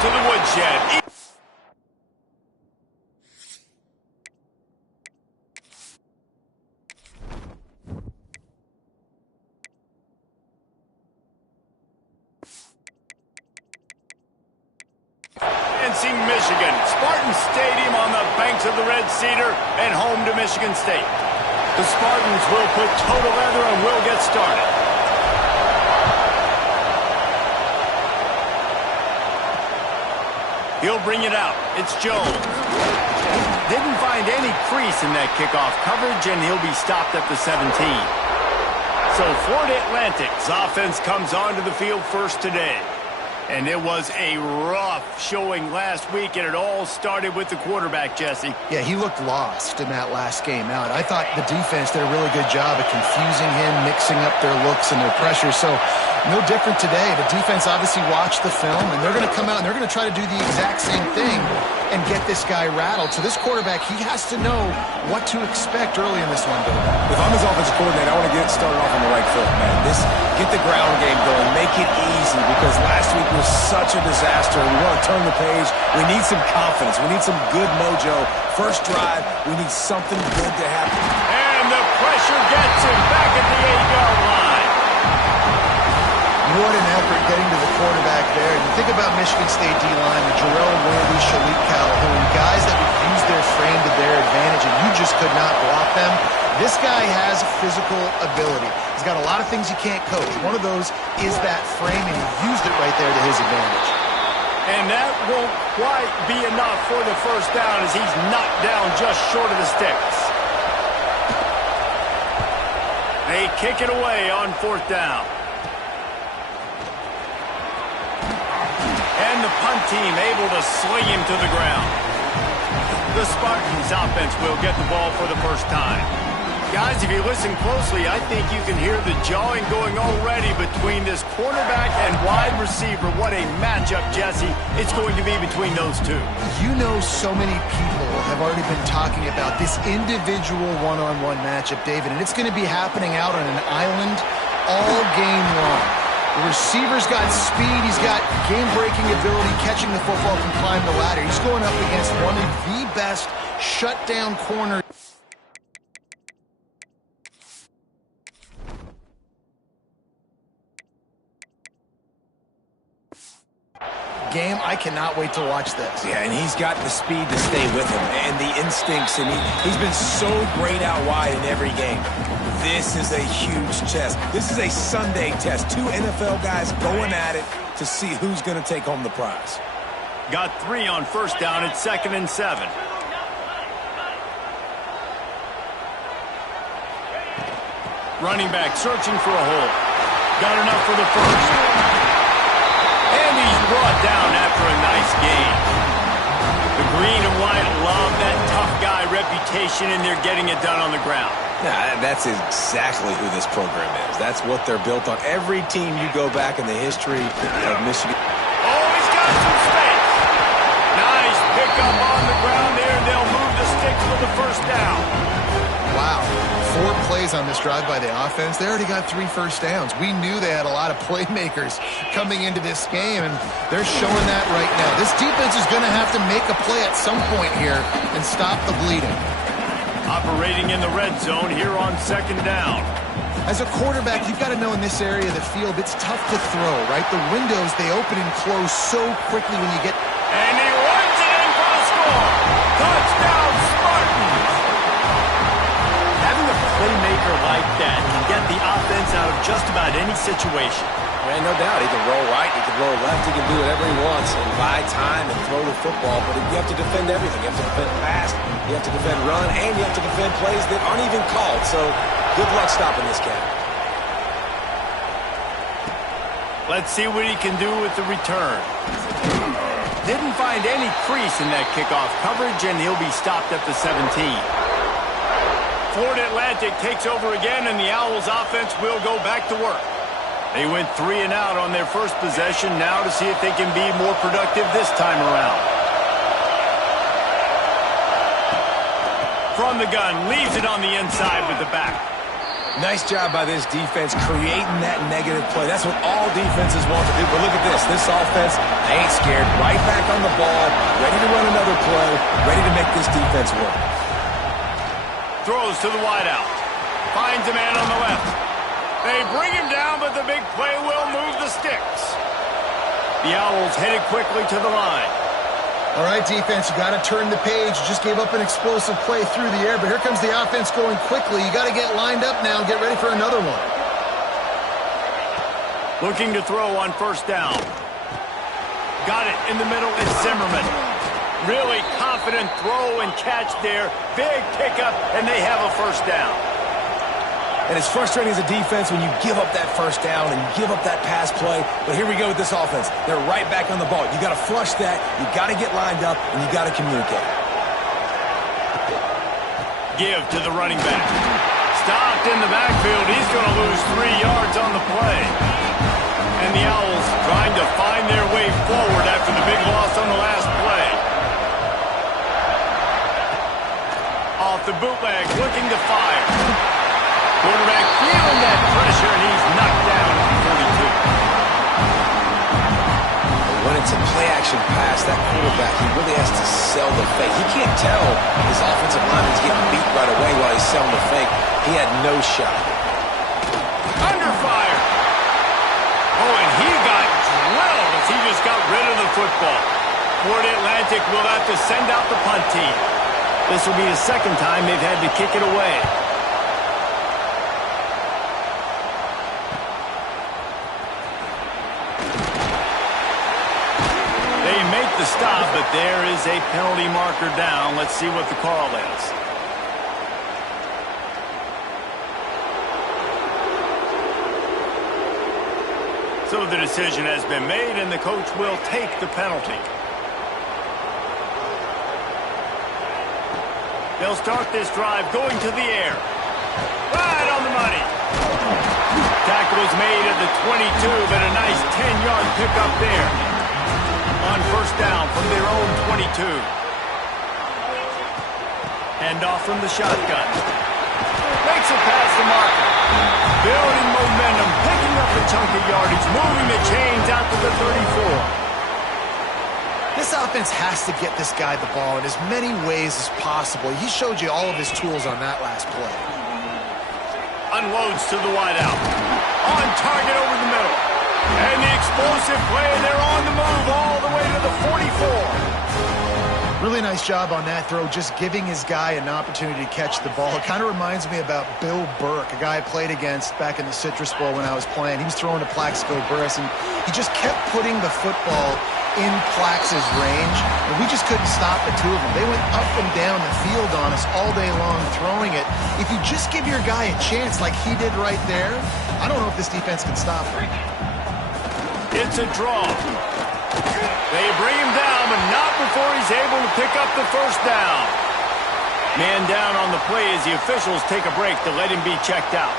to the woodshed. Michigan, Spartan Stadium on the banks of the Red Cedar and home to Michigan State. The Spartans will put toe to leather and will get started. He'll bring it out. It's Jones. Didn't find any crease in that kickoff coverage, and he'll be stopped at the 17. So Florida Atlantic's offense comes onto the field first today. And it was a rough showing last week, and it all started with the quarterback, Jesse. Yeah, he looked lost in that last game out. I thought the defense did a really good job of confusing him, mixing up their looks and their pressure. So no different today. The defense obviously watched the film, and they're going to come out and they're going to try to do the exact same thing and get this guy rattled. So this quarterback, he has to know what to expect early in this one, Bill. If I'm his offensive coordinator, I want to get started off on the right foot, man. Get the ground game going. Make it easy, because last week was such a disaster. We want to turn the page. We need some confidence. We need some good mojo. First drive, we need something good to happen. And the pressure gets him back at the 8-yard line. What an effort getting to the quarterback there. And you think about Michigan State D-line, the Jarrell Worthy, Shalik Calhoun, guys that would use their frame to their advantage, and you just could not block them. This guy has physical ability. He's got a lot of things you can't coach. One of those is that frame, and he used it right there to his advantage. And that won't quite be enough for the first down as he's knocked down just short of the sticks. They kick it away on fourth down. And the punt team able to swing him to the ground. The Spartans offense will get the ball for the first time. Guys, if you listen closely, I think you can hear the jawing going already between this quarterback and wide receiver. What a matchup, Jesse, it's going to be between those two. You know, so many people have already been talking about this individual one-on-one matchup, David, and it's going to be happening out on an island all game long. The receiver's got speed, he's got game-breaking ability, catching the football, can climb the ladder. He's going up against one of the best shutdown corners. Game, I cannot wait to watch this. Yeah, and he's got the speed to stay with him and the instincts, and he's been so great out wide in every game. This is a huge test. This is a Sunday test. Two NFL guys going at it to see who's going to take home the prize. Got 3 on first down at 2nd and 7. Running back searching for a hole. Got enough for the first. And he's brought down after a nice game. The green and white love that tough guy reputation, and they're getting it done on the ground. Yeah, that's exactly who this program is. That's what they're built on. Every team you go back in the history of Michigan. Oh, he's got some space. Nice pickup on the ground there, and they'll move the sticks for the first down. Wow. 4 plays on this drive by the offense. They already got 3 first downs. We knew they had a lot of playmakers coming into this game, and they're showing that right now. This defense is going to have to make a play at some point here and stop the bleeding. Operating in the red zone here on 2nd down. As a quarterback, you've got to know in this area of the field, it's tough to throw, right? The windows, they open and close so quickly when you get... And he runs it in for a score. Touchdown, Spartans. Having a playmaker like that can get the offense out of just about any situation. Man, no doubt. He can roll right, he can roll left, he can do whatever he wants and buy time and throw the football. But you have to defend everything. You have to defend pass, you have to defend run, and you have to defend plays that aren't even called. So good luck stopping this cat. Let's see what he can do with the return. Didn't find any crease in that kickoff coverage, and he'll be stopped at the 17. Florida Atlantic takes over again, and the Owls offense will go back to work. They went 3 and out on their first possession, now to see if they can be more productive this time around. From the gun, leaves it on the inside with the back. Nice job by this defense creating that negative play. That's what all defenses want to do. But look at this. This offense, they ain't scared. Right back on the ball, ready to run another play, ready to make this defense work. Throws to the wideout. Finds a man on the left. They bring him down, but the big play will move the sticks. The Owls headed quickly to the line. All right, defense, you got to turn the page. You just gave up an explosive play through the air, but here comes the offense going quickly. You got to get lined up now and get ready for another one. Looking to throw on first down. Got it in the middle. It's Zimmerman. Really confident throw and catch there. Big pickup, and they have a first down. And it's frustrating as a defense when you give up that first down and you give up that pass play. But here we go with this offense. They're right back on the ball. You got to flush that. You got to get lined up, and you got to communicate. Give to the running back. Stopped in the backfield. He's going to lose 3 yards on the play. And the Owls trying to find their way forward after the big loss on the last play. Off the bootleg, looking to fire. Quarterback feeling that pressure, and he's knocked down at the 32. When it's a play-action pass, that quarterback, he really has to sell the fake. He can't tell his offensive lineman's getting beat right away while he's selling the fake. He had no shot. Under fire. Oh, and he got drilled as he just got rid of the football. Florida Atlantic will have to send out the punt team. This will be the second time they've had to kick it away. The stop, but there is a penalty marker down. Let's see what the call is. So the decision has been made, and the coach will take the penalty. They'll start this drive going to the air. Right on the money. Tackle is made at the 22, but a nice 10-yard pickup there. On first down from their own 22. Hand off from the shotgun. Makes it past the marker. Building momentum, picking up a chunk of yardage, moving the chains out to the 34. This offense has to get this guy the ball in as many ways as possible. He showed you all of his tools on that last play. Unloads to the wideout. On target over the middle. And the explosive play, they're on the move all the way to the 44. Really nice job on that throw, just giving his guy an opportunity to catch the ball. It kind of reminds me about Bill Burke, a guy I played against back in the Citrus Bowl when I was playing. He was throwing to Plaxico Burress, and he just kept putting the football in Plax's range, and we just couldn't stop the two of them. They went up and down the field on us all day long throwing it. If you just give your guy a chance like he did right there, I don't know if this defense can stop him. It's a draw. They bring him down, but not before he's able to pick up the first down. Man down on the play as the officials take a break to let him be checked out.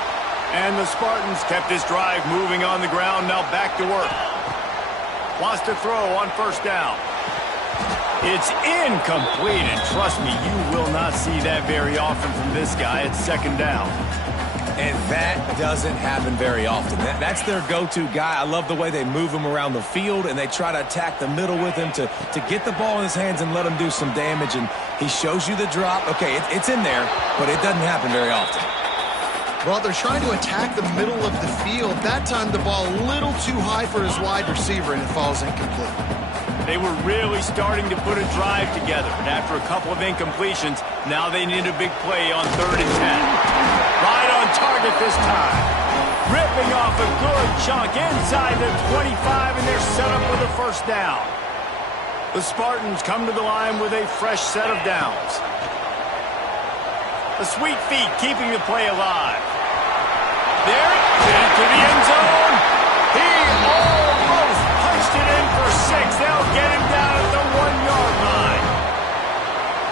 And the Spartans kept this drive moving on the ground, now back to work. Wants to throw on first down. It's incomplete, and trust me, you will not see that very often from this guy. It's second down. And that doesn't happen very often. That's their go-to guy. I love the way they move him around the field, and they try to attack the middle with him to get the ball in his hands and let him do some damage. And he shows you the drop. Okay, it's in there, but it doesn't happen very often. Well, they're trying to attack the middle of the field. That time, the ball a little too high for his wide receiver, and it falls incomplete. They were really starting to put a drive together. And after a couple of incompletions, now they need a big play on 3rd and 10. Right on target this time. Ripping off a good chunk inside the 25, and they're set up with a first down. The Spartans come to the line with a fresh set of downs. The sweet feet keeping the play alive. There, into the end zone. He almost punched it in for 6. They'll get him down at the 1-yard line.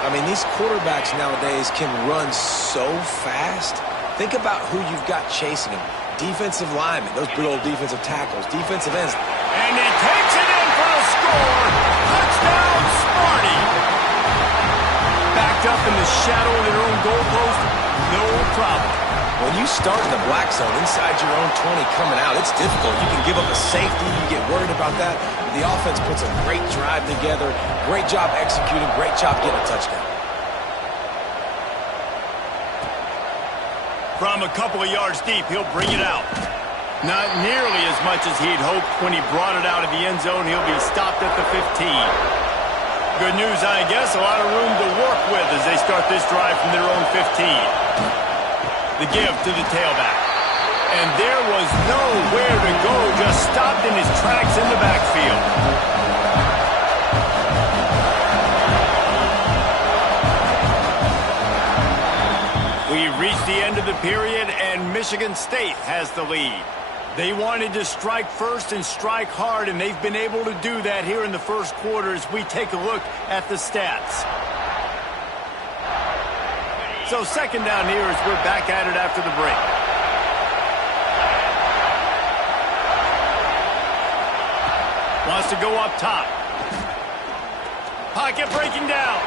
I mean, these quarterbacks nowadays can run so fast. Think about who you've got chasing him. Defensive linemen, those big old defensive tackles, defensive ends. And he takes it in for the score. Touchdown, Sparty. Backed up in the shadow of their own goalpost, no problem. When you start in the black zone inside your own 20 coming out, it's difficult. You can give up a safety. You get worried about that. But the offense puts a great drive together. Great job executing. Great job getting a touchdown. From a couple of yards deep, he'll bring it out. Not nearly as much as he'd hoped when he brought it out of the end zone. He'll be stopped at the 15. Good news, I guess. A lot of room to work with as they start this drive from their own 15. The give to the tailback. And there was nowhere to go. Just stopped in his tracks in the backfield. We've reached the end of the period, and Michigan State has the lead. They wanted to strike first and strike hard, and they've been able to do that here in the first quarter as we take a look at the stats. So second down here as we're back at it after the break. Wants to go up top. Pocket breaking down.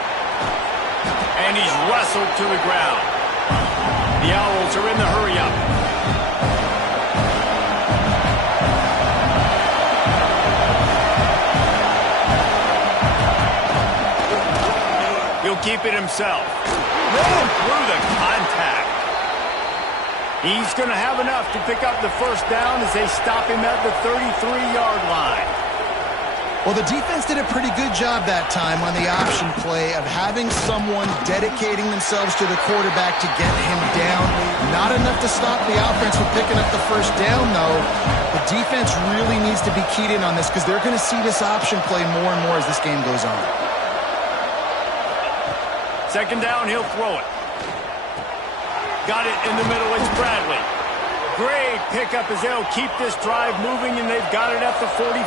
And he's wrestled to the ground. The Owls are in the hurry-up. He'll keep it himself. Rolling through the contact. He's going to have enough to pick up the first down as they stop him at the 33-yard line. Well, the defense did a pretty good job that time on the option play of having someone dedicating themselves to the quarterback to get him down. Not enough to stop the offense from picking up the first down, though. The defense really needs to be keyed in on this because they're going to see this option play more and more as this game goes on. Second down, he'll throw it. Got it in the middle, it's Bradley. Great pickup as they'll keep this drive moving, and they've got it at the 45.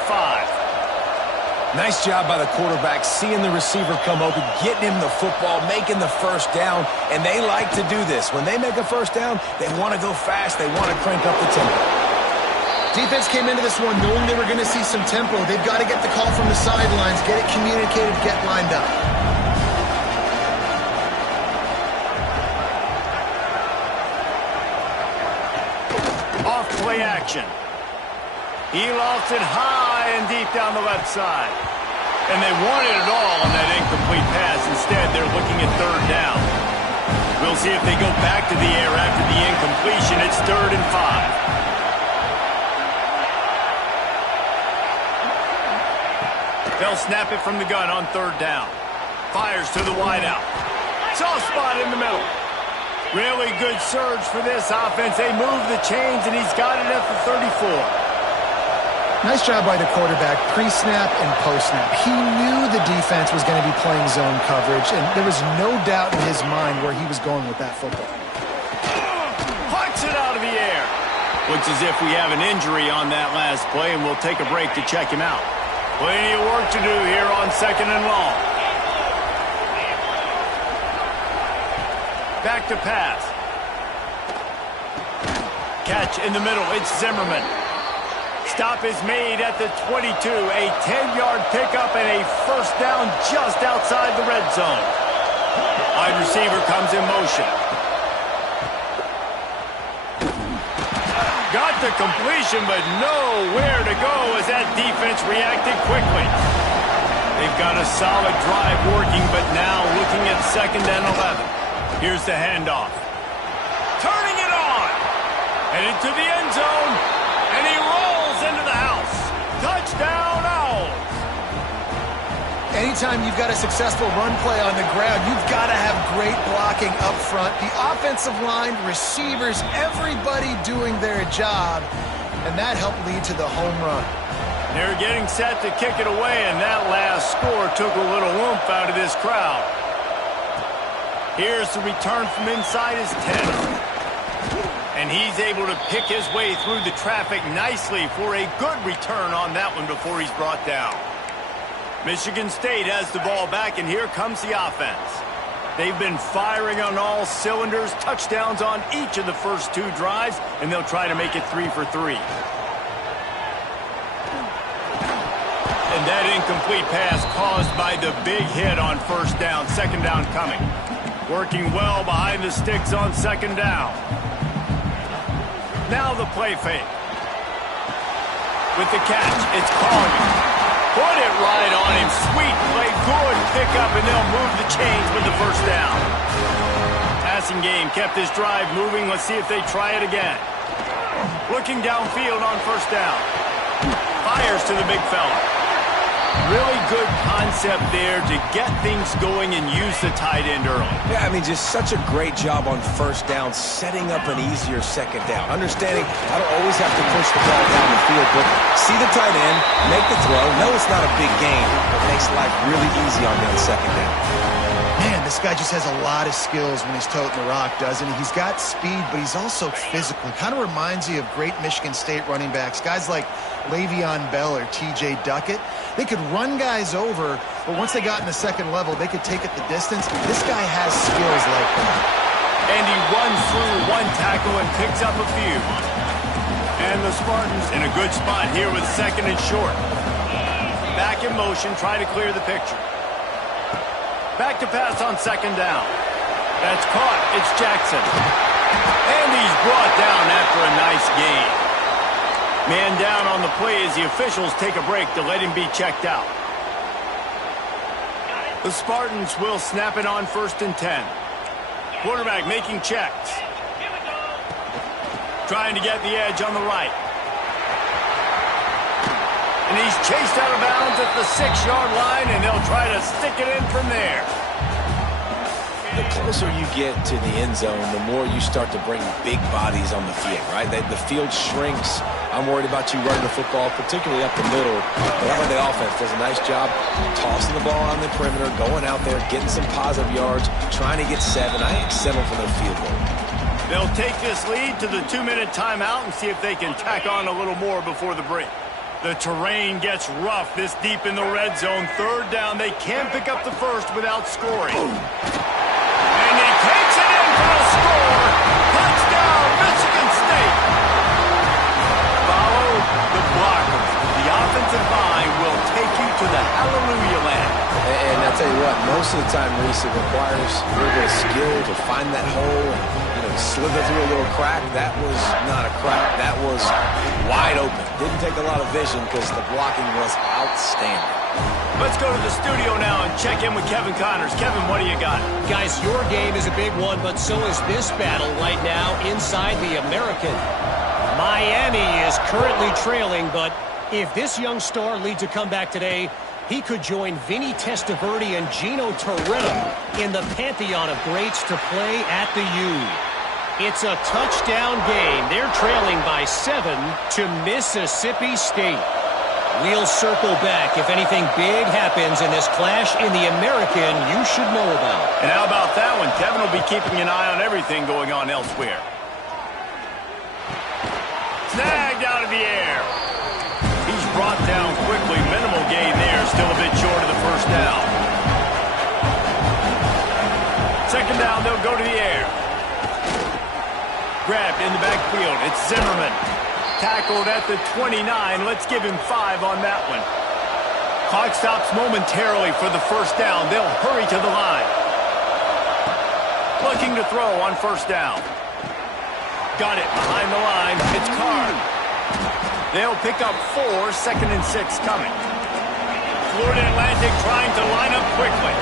Nice job by the quarterback, seeing the receiver come open, getting him the football, making the first down, and they like to do this. When they make a first down, they want to go fast, they want to crank up the tempo. Defense came into this one knowing they were going to see some tempo. They've got to get the call from the sidelines, get it communicated, get lined up. Off play action. He lofts it high and deep down the left side. And they wanted it all on that incomplete pass. Instead, they're looking at third down. We'll see if they go back to the air after the incompletion. It's 3rd and 5. They'll snap it from the gun on 3rd down. Fires to the wideout. Soft spot in the middle. Really good surge for this offense. They move the chains, and he's got it at the 34. Nice job by the quarterback, pre-snap and post-snap. He knew the defense was going to be playing zone coverage, and there was no doubt in his mind where he was going with that football. Hucks it out of the air. Looks as if we have an injury on that last play, and we'll take a break to check him out. Plenty of work to do here on 2nd and long. Back to pass. Catch in the middle. It's Zimmerman. Stop is made at the 22. A 10-yard pickup and a first down just outside the red zone. Wide receiver comes in motion. Got the completion, but nowhere to go as that defense reacted quickly. They've got a solid drive working, but now looking at 2nd and 11. Here's the handoff. Turning it on. Headed to the end zone. And he rolls into the house. Touchdown, Owls. Anytime you've got a successful run play on the ground, you've got to have great blocking up front. The offensive line, receivers, everybody doing their job. And that helped lead to the home run. They're getting set to kick it away, and that last score took a little oomph out of this crowd. Here's the return from inside his 10. And he's able to pick his way through the traffic nicely for a good return on that one before he's brought down. Michigan State has the ball back, and here comes the offense. They've been firing on all cylinders, touchdowns on each of the first 2 drives, and they'll try to make it 3 for 3. And that incomplete pass caused by the big hit on first down. 2nd down coming. Working well behind the sticks on 2nd down. Now the play fake. With the catch, it's Collier. Put it right on him. Sweet play. Good pickup, and they'll move the chains with the first down. Passing game kept this drive moving. Let's see if they try it again. Looking downfield on first down. Fires to the big fella. Really good concept there to get things going and use the tight end early. Yeah, I mean, just such a great job on first down, setting up an easier second down. Understanding I don't always have to push the ball down the field, but see the tight end, make the throw. No, it's not a big gain, but it makes life really easy on that second down. Man, this guy just has a lot of skills when he's toting the rock, doesn't he? He's got speed, but he's also physical. Kind of reminds you of great Michigan State running backs, guys like Le'Veon Bell or T.J. Duckett. They could run guys over, but once they got in the second level, they could take it the distance. This guy has skills like that. And he runs through one tackle and picks up a few. And the Spartans in a good spot here with second and short. Back in motion, try to clear the picture. Back to pass on second down. That's caught. It's Jackson. And he's brought down after a nice gain. Man down on the play as the officials take a break to let him be checked out. The Spartans will snap it on 1st and 10. Quarterback making checks. Trying to get the edge on the right. And he's chased out of bounds at the 6-yard line, and they'll try to stick it in from there. The closer you get to the end zone, the more you start to bring big bodies on the field, right? The field shrinks. I'm worried about you running the football, particularly up the middle. But how about the offense? Does a nice job tossing the ball on the perimeter, going out there, getting some positive yards, trying to get 7. I ain't settling for no field goal. They'll take this lead to the 2-minute timeout and see if they can tack on a little more before the break. The terrain gets rough this deep in the red zone. 3rd down. They can pick up the first without scoring. And he takes it in for a score. Touchdown, Michigan State. Follow the blockers. The offensive line will take you to the hallelujah land. And I tell you what, most of the time, Reese, it requires a little bit of skill to find that hole and slither through a little crack. That was not a crack. That was wide open. Didn't take a lot of vision because the blocking was outstanding. Let's go to the studio now and check in with Kevin Connors. Kevin, what do you got? Guys, your game is a big one, but so is this battle right now inside the American. Miami is currently trailing, but if this young star leads a comeback today, he could join Vinny Testaverde and Gino Torretta in the pantheon of greats to play at the U. It's a touchdown game. They're trailing by 7 to Mississippi State. We'll circle back if anything big happens in this clash in the American you should know about. And how about that one? Kevin will be keeping an eye on everything going on elsewhere. Snagged out of the air. He's brought down quickly. Minimal gain there. Still a bit short of the first down. Second down, they'll go to the air. Grabbed in the backfield. It's Zimmerman. Tackled at the 29. Let's give him 5 on that one. Clock stops momentarily for the first down. They'll hurry to the line. Looking to throw on first down. Got it behind the line. It's Card. They'll pick up 4, 2nd and 6 coming. Florida Atlantic trying to line up quickly.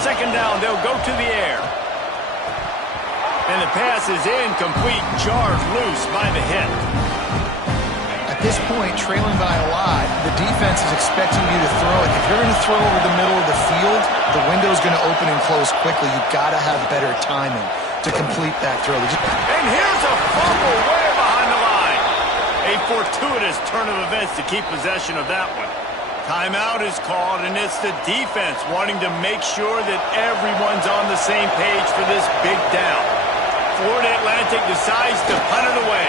Second down, they'll go to the air. And the pass is incomplete. Jarred loose by the hit. At this point, trailing by a lot, the defense is expecting you to throw it. If you're going to throw over the middle of the field, the window's going to open and close quickly. You've got to have better timing to complete that throw. And here's a fumble way behind the line. A fortuitous turn of events to keep possession of that one. Timeout is called, and it's the defense wanting to make sure that everyone's on the same page for this big down. Florida Atlantic decides to punt it away.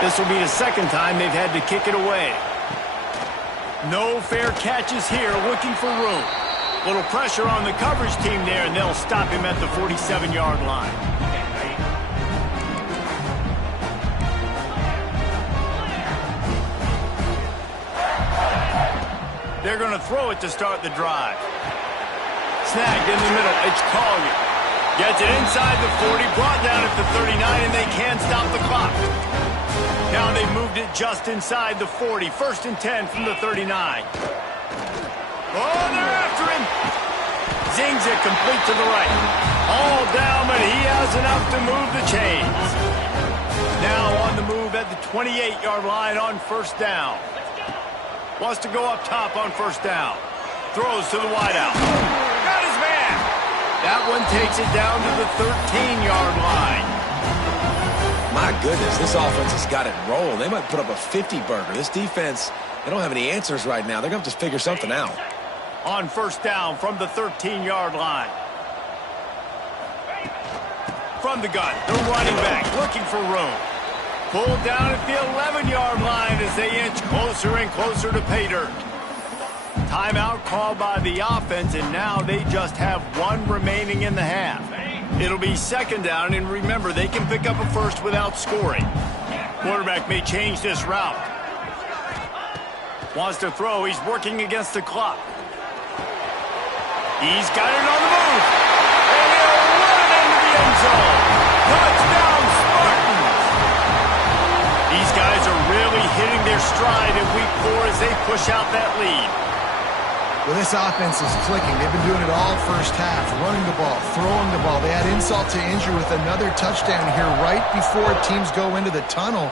This will be the second time they've had to kick it away. No fair catches here, looking for room. Little pressure on the coverage team there, and they'll stop him at the 47-yard line. They're going to throw it to start the drive. Snagged in the middle. It's Collier. Gets it inside the 40, brought down at the 39, and they can stop the clock. Now they've moved it just inside the 40. 1st and 10 from the 39. Oh, they're after him. Zings it complete to the right. All down, but he has enough to move the chains. Now on the move at the 28-yard line on 1st down. Wants to go up top on 1st down. Throws to the wideout. Got his man. That one takes it down to the 13-yard line. My goodness, this offense has got it rolling. They might put up a 50-burger. This defense, they don't have any answers right now. They're going to have to figure something out. On 1st down from the 13-yard line. From the gun, the running back looking for room. Pulled down at the 11-yard line as they inch closer and closer to pay dirt. Timeout called by the offense, and now they just have one remaining in the half. It'll be 2nd down, and remember, they can pick up a first without scoring. Quarterback may change this route. Wants to throw. He's working against the clock. He's got it on the move. And he'll run it into the end zone. Touchdown, Spartans. These guys are really hitting their stride in week 4 as they push out that lead. Well, this offense is clicking. They've been doing it all first half, running the ball, throwing the ball. They add insult to injury with another touchdown here right before teams go into the tunnel.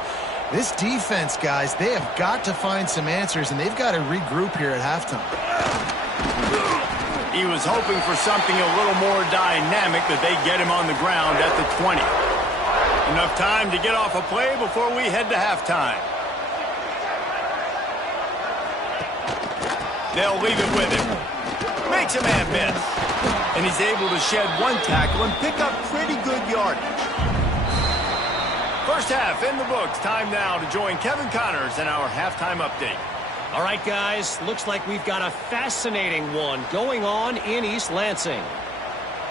This defense, guys, they have got to find some answers, and they've got to regroup here at halftime. He was hoping for something a little more dynamic, but they get him on the ground at the 20. Enough time to get off a play before we head to halftime. They'll leave it with him. Makes a man miss. And he's able to shed one tackle and pick up pretty good yardage. First half in the books. Time now to join Kevin Connors in our halftime update. All right, guys. Looks like we've got a fascinating one going on in East Lansing.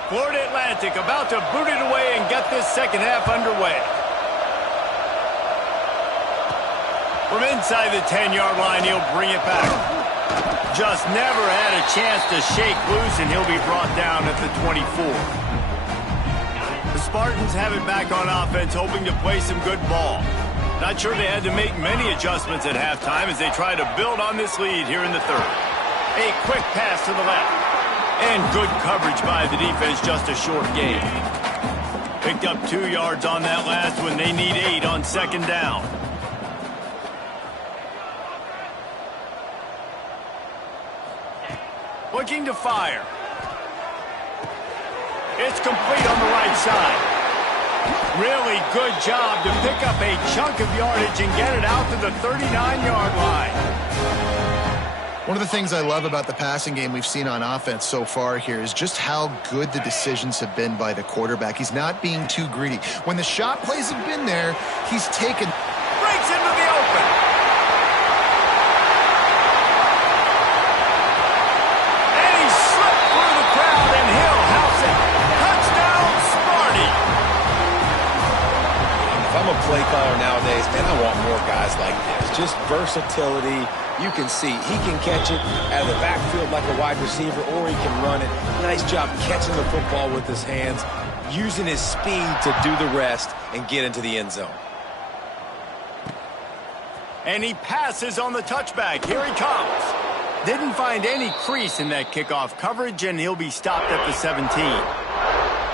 Florida Atlantic about to boot it away and get this second half underway. From inside the 10-yard line, he'll bring it back. Just never had a chance to shake loose, and he'll be brought down at the 24. The Spartans have it back on offense, hoping to play some good ball. Not sure they had to make many adjustments at halftime as they try to build on this lead here in the 3rd. A quick pass to the left. And good coverage by the defense, just a short gain. Picked up 2 yards on that last one. They need 8 on 2nd down. Looking to fire. It's complete on the right side. Really good job to pick up a chunk of yardage and get it out to the 39-yard line. One of the things I love about the passing game we've seen on offense so far here is just how good the decisions have been by the quarterback. He's not being too greedy. When the shot plays have been there, he's taken... Breaks into the open. And he slipped through the crowd, and he'll house it. Touchdown, Sparty. If I'm a play caller nowadays, man, I want more guys like this. Just versatility. You can see he can catch it out of the backfield like a wide receiver, or he can run it. Nice job catching the football with his hands, using his speed to do the rest and get into the end zone. And he passes on the touchback. Here he comes. Didn't find any crease in that kickoff coverage, and he'll be stopped at the 17.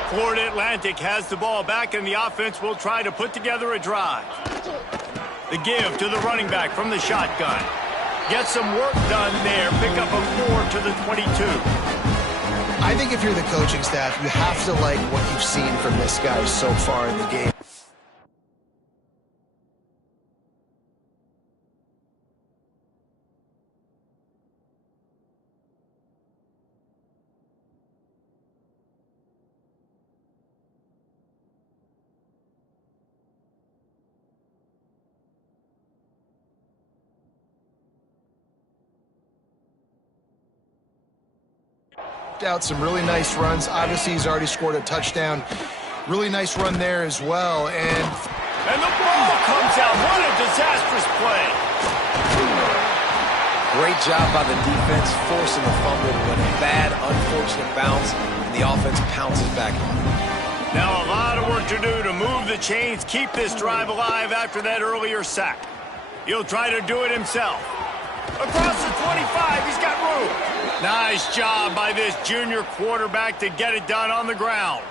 Florida Atlantic has the ball back, and the offense will try to put together a drive. The give to the running back from the shotgun. Get some work done there. Pick up a 4 to the 22. I think if you're the coaching staff, you have to like what you've seen from this guy so far in the game. Out some really nice runs. Obviously, he's already scored a touchdown. Really nice run there as well. And the ball comes out. What a disastrous play. Great job by the defense, forcing the fumble when a bad, unfortunate bounce, and the offense pounces back on it. Now a lot of work to do to move the chains, keep this drive alive after that earlier sack. He'll try to do it himself. Across the 25, he's got room. Nice job by this junior quarterback to get it done on the ground.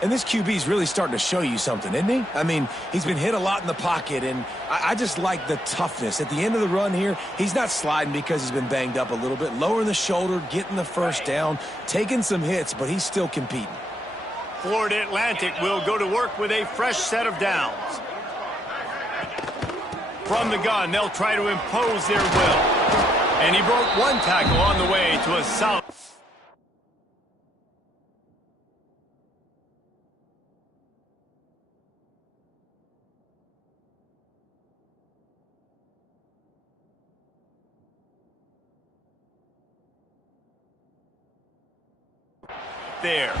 And this QB's really starting to show you something, isn't he? I mean, he's been hit a lot in the pocket, and I just like the toughness. At the end of the run here, he's not sliding because he's been banged up a little bit. Lowering the shoulder, getting the first down, taking some hits, but he's still competing. Florida Atlantic will go to work with a fresh set of downs. From the gun, they'll try to impose their will. And he broke one tackle on the way to a solid. There.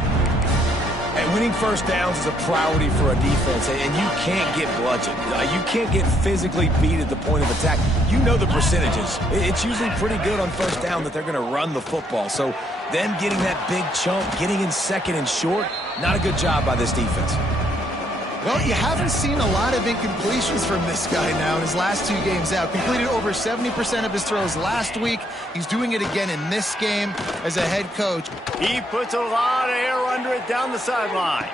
And winning first downs is a priority for a defense, and you can't get bludgeoned. You can't get physically beat at the point of attack. You know the percentages. It's usually pretty good on first down that they're going to run the football. So them getting that big chunk, getting in second and short, not a good job by this defense. Well, you haven't seen a lot of incompletions from this guy now in his last 2 games out. Completed over 70% of his throws last week. He's doing it again in this game as a head coach. He puts a lot of air under it down the sideline.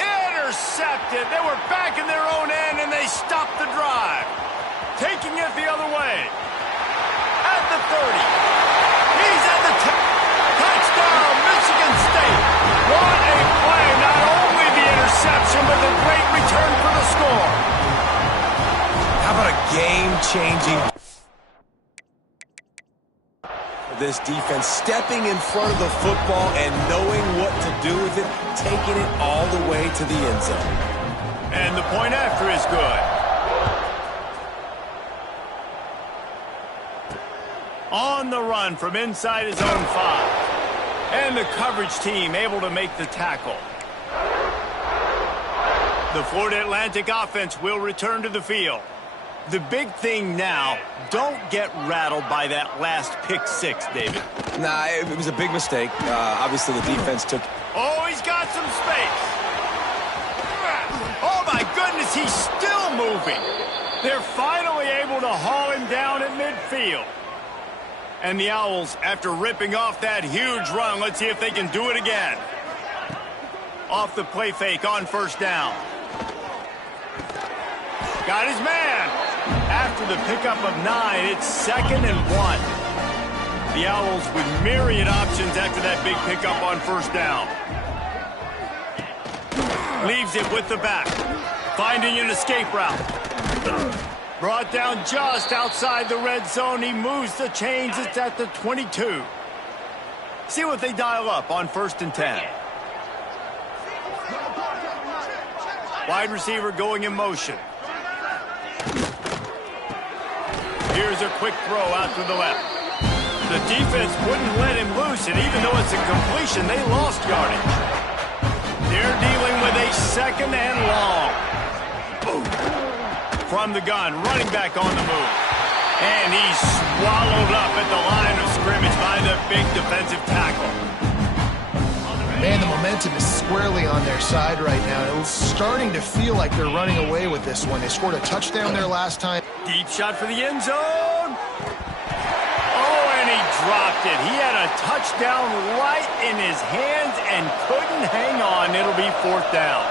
Intercepted. They were back in their own end, and they stopped the drive. Taking it the other way. At the 30. He's at the 10. Touchdown, Michigan State. What a play. Not only the interception, but the great return for the score. How about a game-changing... This defense stepping in front of the football and knowing what to do with it, taking it all the way to the end zone. And the point after is good. On the run from inside his own 5. And the coverage team able to make the tackle. The Florida Atlantic offense will return to the field. The big thing now, don't get rattled by that last pick 6, David. Nah, it was a big mistake. Obviously, the defense took... Oh, he's got some space. Oh, my goodness, he's still moving. They're finally able to haul him down at midfield. And the Owls, after ripping off that huge run, let's see if they can do it again. Off the play fake on first down. Got his man. After the pickup of 9, it's 2nd and 1. The Owls with myriad options after that big pickup on first down. Leaves it with the back. Finding an escape route. Brought down just outside the red zone. He moves the chains. It's at the 22. See what they dial up on 1st and 10. Wide receiver going in motion. Here's a quick throw out to the left. The defense wouldn't let him loose, and even though it's a completion, they lost yardage. They're dealing with a 2nd and long. Boom. From the gun, running back on the move. And he's swallowed up at the line of scrimmage by the big defensive tackle. Man, the momentum is squarely on their side right now. It's starting to feel like they're running away with this one. They scored a touchdown there last time. Deep shot for the end zone. Oh, and he dropped it. He had a touchdown right in his hands and couldn't hang on. It'll be 4th down.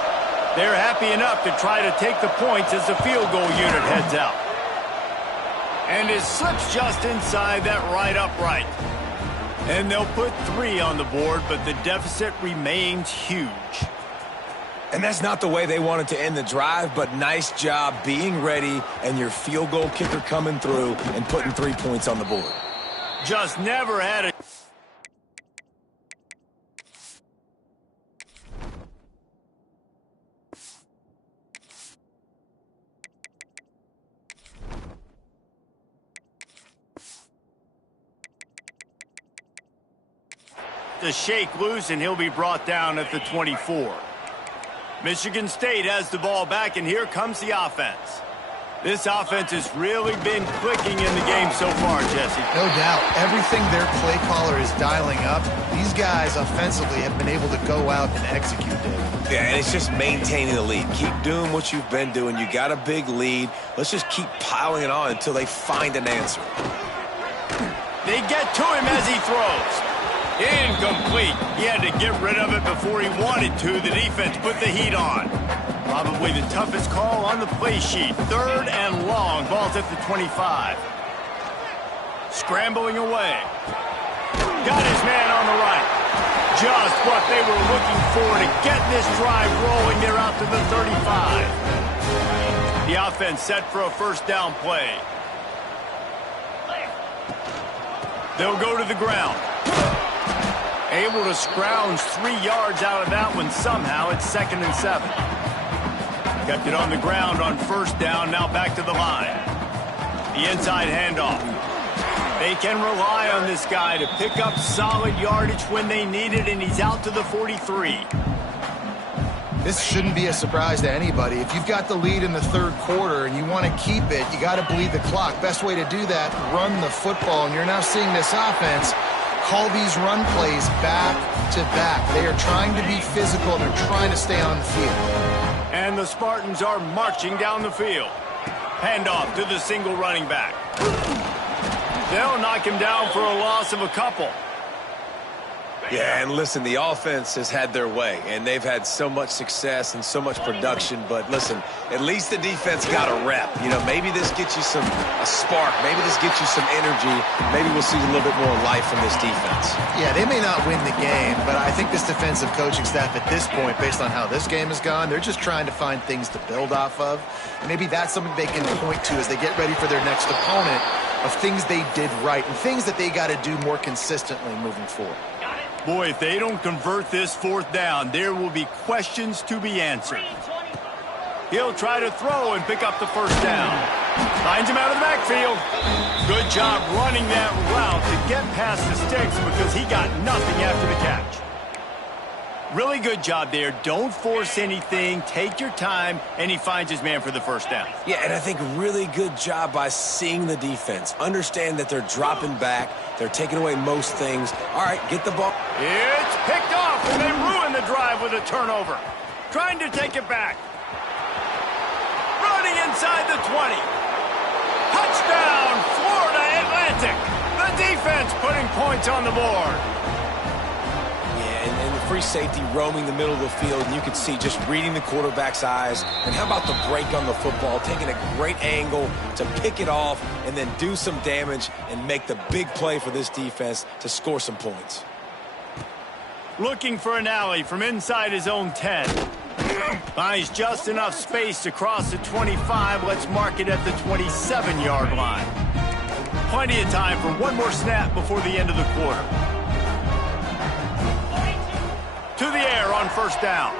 They're happy enough to try to take the points as the field goal unit heads out. And it slips just inside that right upright. And they'll put 3 on the board, but the deficit remains huge. And that's not the way they wanted to end the drive, but nice job being ready and your field goal kicker coming through and putting 3 points on the board. Just never had it. To shake loose, and he'll be brought down at the 24. Michigan State has the ball back, and here comes the offense. This offense has really been clicking in the game so far, Jesse. No doubt. Everything their play caller is dialing up, these guys offensively have been able to go out and execute, Dave. Yeah, and it's just maintaining the lead. Keep doing what you've been doing. You got a big lead. Let's just keep piling it on until they find an answer. They get to him as he throws. Incomplete. He had to get rid of it before he wanted to. The defense put the heat on. Probably the toughest call on the play sheet. 3rd and long. Ball's at the 25. Scrambling away. Got his man on the right. Just what they were looking for to get this drive rolling. They're out to the 35. The offense set for a first down play. They'll go to the ground. Able to scrounge 3 yards out of that one somehow. It's 2nd and 7. Kept it on the ground on first down. Now back to the line. The inside handoff. They can rely on this guy to pick up solid yardage when they need it, and he's out to the 43. This shouldn't be a surprise to anybody. If you've got the lead in the 3rd quarter and you want to keep it, you got to bleed the clock. Best way to do that, run the football. And you're now seeing this offense call these run plays back to back. They are trying to be physical, and they're trying to stay on the field. And the Spartans are marching down the field. Handoff to the single running back. They'll knock him down for a loss of a couple. Yeah, and listen, the offense has had their way, and they've had so much success and so much production. But listen, at least the defense got a rep. You know, maybe this gets you a spark. Maybe this gets you some energy. Maybe we'll see a little bit more life from this defense. Yeah, they may not win the game, but I think this defensive coaching staff at this point, based on how this game has gone, they're just trying to find things to build off of. And maybe that's something they can point to as they get ready for their next opponent, of things they did right and things that they got to do more consistently moving forward. Boy, if they don't convert this 4th down, there will be questions to be answered. He'll try to throw and pick up the first down. Finds him out of the backfield. Good job running that route to get past the sticks because he got nothing after the catch. Really good job there. Don't force anything. Take your time, and he finds his man for the first down. Yeah, and I think really good job by seeing the defense. Understand that they're dropping back. They're taking away most things. All right, get the ball. It's picked off, and they ruin the drive with a turnover. Trying to take it back. Running inside the 20. Touchdown, Florida Atlantic. The defense putting points on the board. And the free safety roaming the middle of the field, and you can see just reading the quarterback's eyes. And how about the break on the football, taking a great angle to pick it off and then do some damage and make the big play for this defense to score some points. Looking for an alley from inside his own 10. Finds just enough space to cross the 25. Let's mark it at the 27-yard line. Plenty of time for one more snap before the end of the quarter. To the air on first down.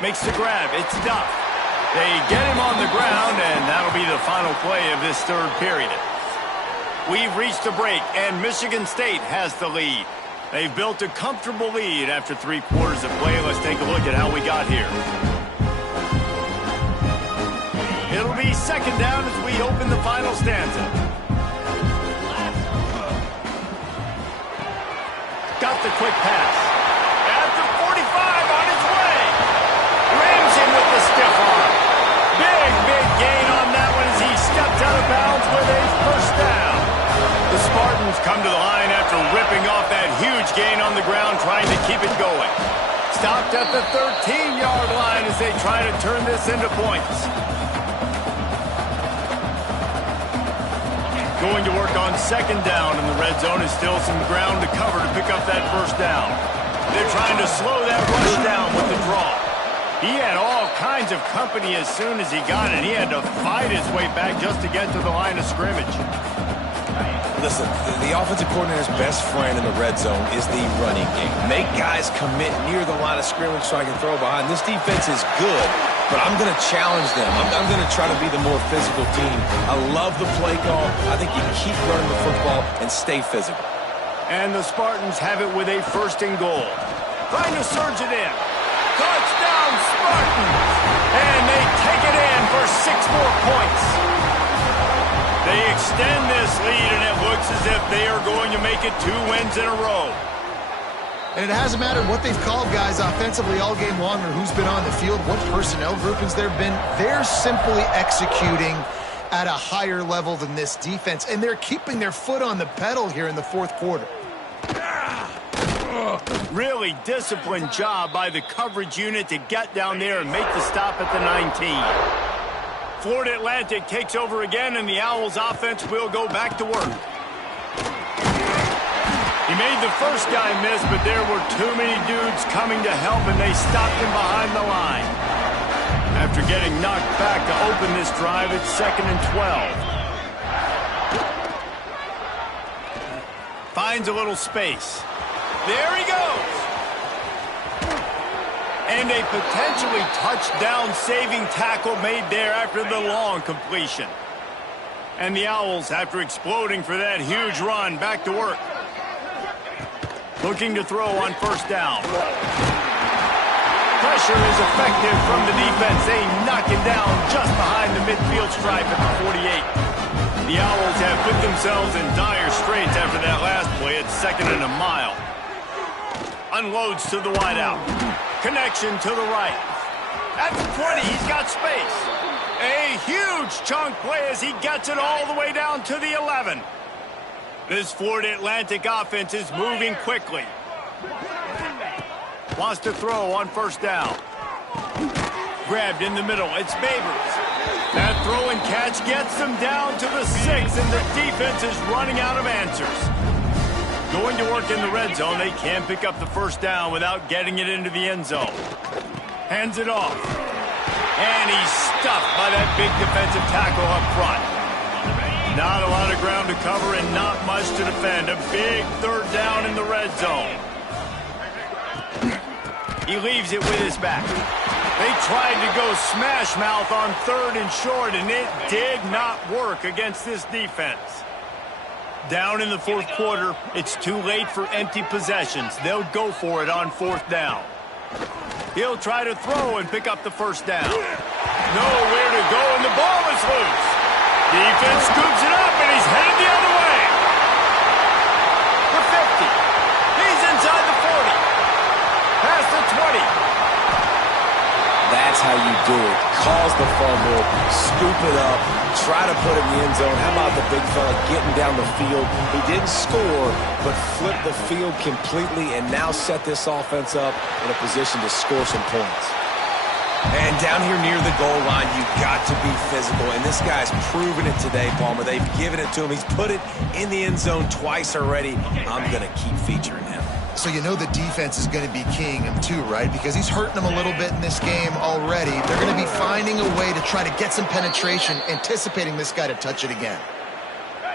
Makes the grab. It's Duff. They get him on the ground, and that'll be the final play of this 3rd period. We've reached a break, and Michigan State has the lead. They've built a comfortable lead after 3 quarters of play. Let's take a look at how we got here. It'll be 2nd down as we open the final stanza. Got the quick pass. At the 45 on his way. Rams him with the stiff arm. Big gain on that one as he stepped out of bounds with a first down. The Spartans come to the line after ripping off that huge gain on the ground, trying to keep it going. Stopped at the 13-yard line as they try to turn this into points. Going to work on 2nd down, and the red zone is still some ground to cover to pick up that first down. They're trying to slow that rush down with the draw. He had all kinds of company as soon as he got it. He had to fight his way back just to get to the line of scrimmage. Listen, the offensive coordinator's best friend in the red zone is the running game. Make guys commit near the line of scrimmage so I can throw behind. This defense is good, but I'm going to challenge them. I'm going to try to be the more physical team. I love the play call. I think you keep running the football and stay physical. And the Spartans have it with a 1st and goal. Trying to surge it in. Touchdown, Spartans! And they take it in for 6 more points. They extend this lead, and it looks as if they are going to make it 2 wins in a row. And it hasn't mattered what they've called guys offensively all game long or who's been on the field, what personnel groupings there have been. They're simply executing at a higher level than this defense, and they're keeping their foot on the pedal here in the fourth quarter. Really disciplined job by the coverage unit to get down there and make the stop at the 19. Florida Atlantic takes over again, and the Owls offense will go back to work. He made the first guy miss, but there were too many dudes coming to help, and they stopped him behind the line. After getting knocked back to open this drive, it's 2nd and 12. Finds a little space. There he goes. And a potentially touchdown-saving tackle made there after the long completion. And the Owls, after exploding for that huge run, back to work. Looking to throw on first down. Pressure is effective from the defense. They knock him down just behind the midfield stripe at the 48. The Owls have put themselves in dire straits after that last play. It's 2nd and a mile. Unloads to the wideout. Connection to the right. At the 20, he's got space. A huge chunk play as he gets it all the way down to the 11. This Florida Atlantic offense is moving quickly. Wants to throw on first down. Grabbed in the middle. It's Babers. That throw and catch gets them down to the 6, and the defense is running out of answers. Going to work in the red zone, they can pick up the first down without getting it into the end zone. Hands it off. And he's stuffed by that big defensive tackle up front. Not a lot of ground to cover and not much to defend. A big 3rd down in the red zone. He leaves it with his back. They tried to go smash mouth on 3rd and short, and it did not work against this defense. Down in the 4th quarter, it's too late for empty possessions. They'll go for it on 4th down. He'll try to throw and pick up the first down. Nowhere to go, and the ball is loose. Defense scoops it up, and he's headed the other way. The 50. He's inside the 40. Past the 20. That's how you do it. Cause the fumble, scoop it up, try to put it in the end zone. How about the big fella getting down the field? He didn't score, but flipped the field completely and now set this offense up in a position to score some points. And down here near the goal line, you've got to be physical. And this guy's proven it today, Palmer. They've given it to him. He's put it in the end zone twice already. I'm going to keep featuring him. So you know the defense is going to be keying him too, right? Because he's hurting them a little bit in this game already. They're going to be finding a way to try to get some penetration, anticipating this guy to touch it again.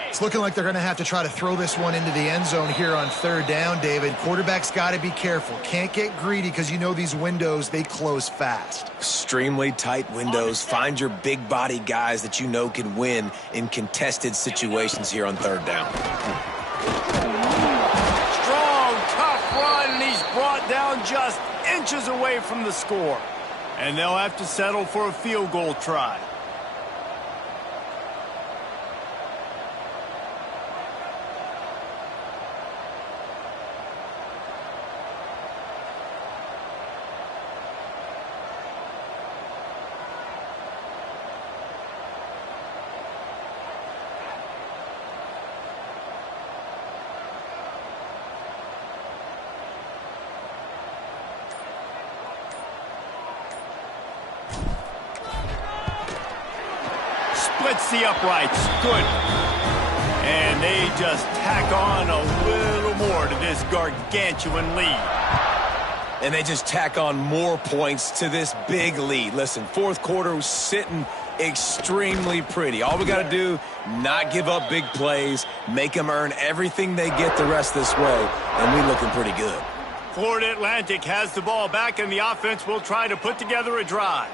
It's looking like they're going to have to try to throw this one into the end zone here on 3rd down, David. Quarterback's got to be careful. Can't get greedy because you know these windows, they close fast. Extremely tight windows. Find your big body guys that you know can win in contested situations here on 3rd down. Strong, tough run, and he's brought down just inches away from the score. And they'll have to settle for a field goal try. Splits the uprights. Good. And they just tack on a little more to this gargantuan lead. And they just tack on more points to this big lead. Listen, 4th quarter was sitting extremely pretty. All we got to do, not give up big plays, make them earn everything they get the rest this way, and we looking pretty good. Florida Atlantic has the ball back, and the offense will try to put together a drive.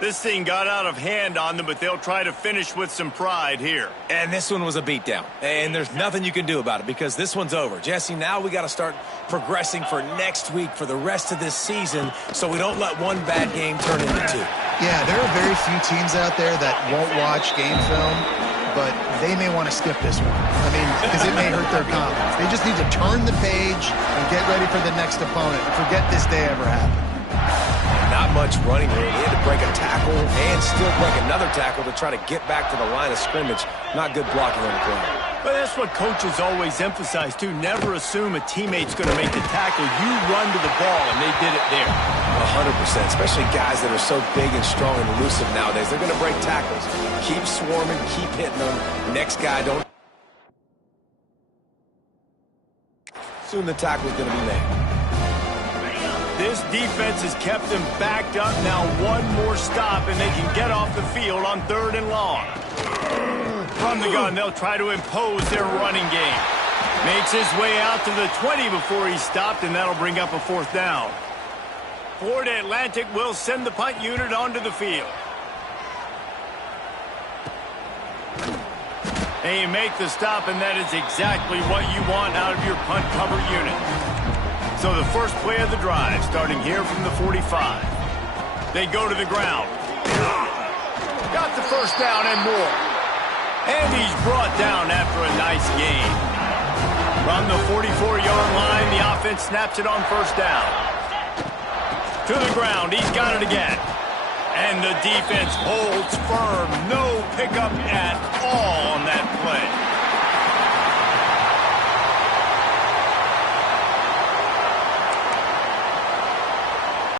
This thing got out of hand on them, but they'll try to finish with some pride here. And this one was a beatdown. And there's nothing you can do about it because this one's over. Jesse, now we got to start progressing for next week, for the rest of this season, so we don't let one bad game turn into two. Yeah, there are very few teams out there that won't watch game film, but they may want to skip this one. I mean, because it may hurt their confidence. They just need to turn the page and get ready for the next opponent and forget this day ever happened. Not much running room. He had to break a tackle and still break another tackle to try to get back to the line of scrimmage. Not good blocking on the play. But that's what coaches always emphasize, too. Never assume a teammate's going to make the tackle. You run to the ball, and they did it there. 100%, especially guys that are so big and strong and elusive nowadays. They're going to break tackles. Keep swarming, keep hitting them. Next guy, don't. Soon the tackle's going to be made. This defense has kept them backed up. Now one more stop, and they can get off the field on 3rd and long. From the gun, they'll try to impose their running game. Makes his way out to the 20 before he's stopped, and that'll bring up a 4th down. Florida Atlantic will send the punt unit onto the field. And you make the stop, and that is exactly what you want out of your punt cover unit. So the first play of the drive, starting here from the 45. They go to the ground. Got the first down and more. And he's brought down after a nice gain. From the 44-yard line, the offense snaps it on 1st down. To the ground, he's got it again. And the defense holds firm. No pickup at all on that play.